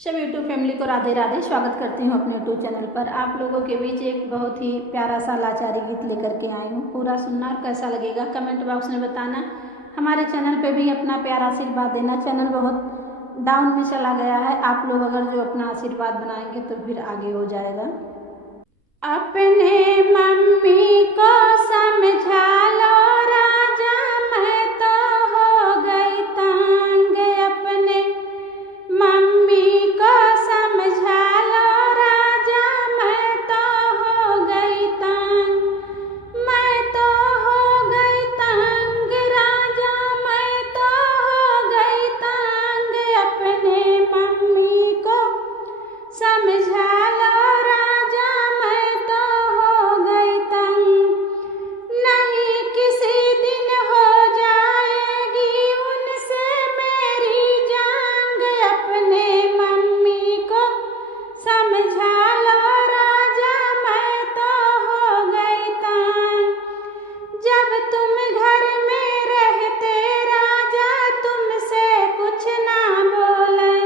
सब YouTube family को राधे राधे। स्वागत करती हूँ अपने यूट्यूब चैनल पर। आप लोगों के बीच एक बहुत ही प्यारा सा लाचारी गीत लेकर के आई हूँ। पूरा सुनना और कैसा लगेगा कमेंट बॉक्स में बताना। हमारे चैनल पे भी अपना प्यारा आशीर्वाद देना। चैनल बहुत डाउन में चला गया है, आप लोग अगर जो अपना आशीर्वाद बनाएंगे तो फिर आगे हो जाएगा। अपने मम्मी को समझा लो राजा, मैं तो हो गई तंग। अपने मम्मी को समझा लो राजा, मैं तो हो गई तंग। मैं तो हो गई तंग राजा, मैं तो हो गई तंग। अपने मम्मी को समझा लो राजा, मैं तो हो गई तंग। नहीं किसी दिन हो जाएगी उनसे मेरी जंग। अपने मम्मी को समझा लो राजा, मैं तो हो गई तंग। जब तुम घर में रहते राजा, तुमसे कुछ ना बोले।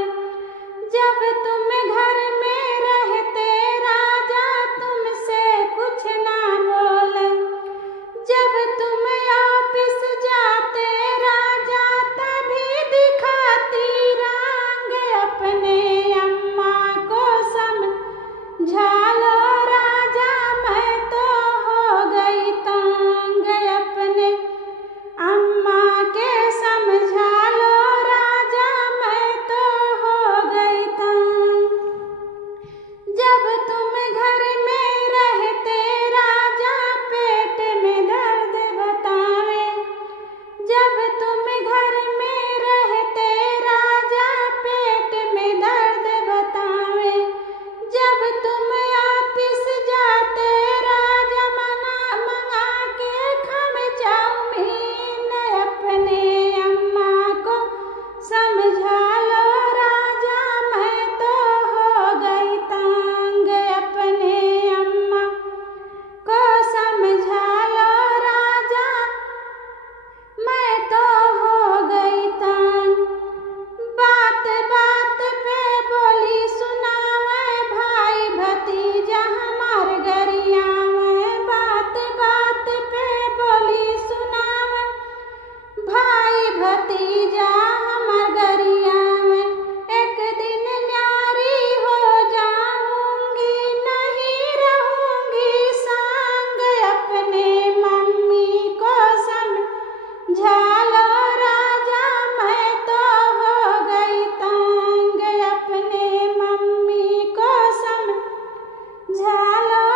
जब तुम घर में रहते राजा, तुमसे कुछ ना बोले। जब तुम ऑफिस जाते राजा, तभी दिखाती रंग। अपने अम्मा को समझा लो राजा, मैं तो हो गई तंग। अपने अम्मा के समझा लो राजा, मैं तो हो गई तंग। जब तुम घर में रहते राजा, पेट में दर्द बतावे। जब तुम घर में रहते राजा, पेट में दर्द बतावे। जब तुम ऑफिस जाते राजा, मंगा के खम चाउमीन। अपने अम्मा को समझा लो राजा, मैं तो हो गई तंग। अपने अम्मा को समझा लो राजा, मैं तो हो गई तंग। बात बात पे बोली सुनावे भाई भतीजा हमार गरिया में। बात बात पे बोली सुनावे भाई भतीजा हमार गरिया में। एक दिन न्यारी हो जाऊंगी, नहीं रहूंगी संग। अपने मम्मी को समझा लो राजा, मैं तो हो गई तंग। अपने मम्मी को समझा लो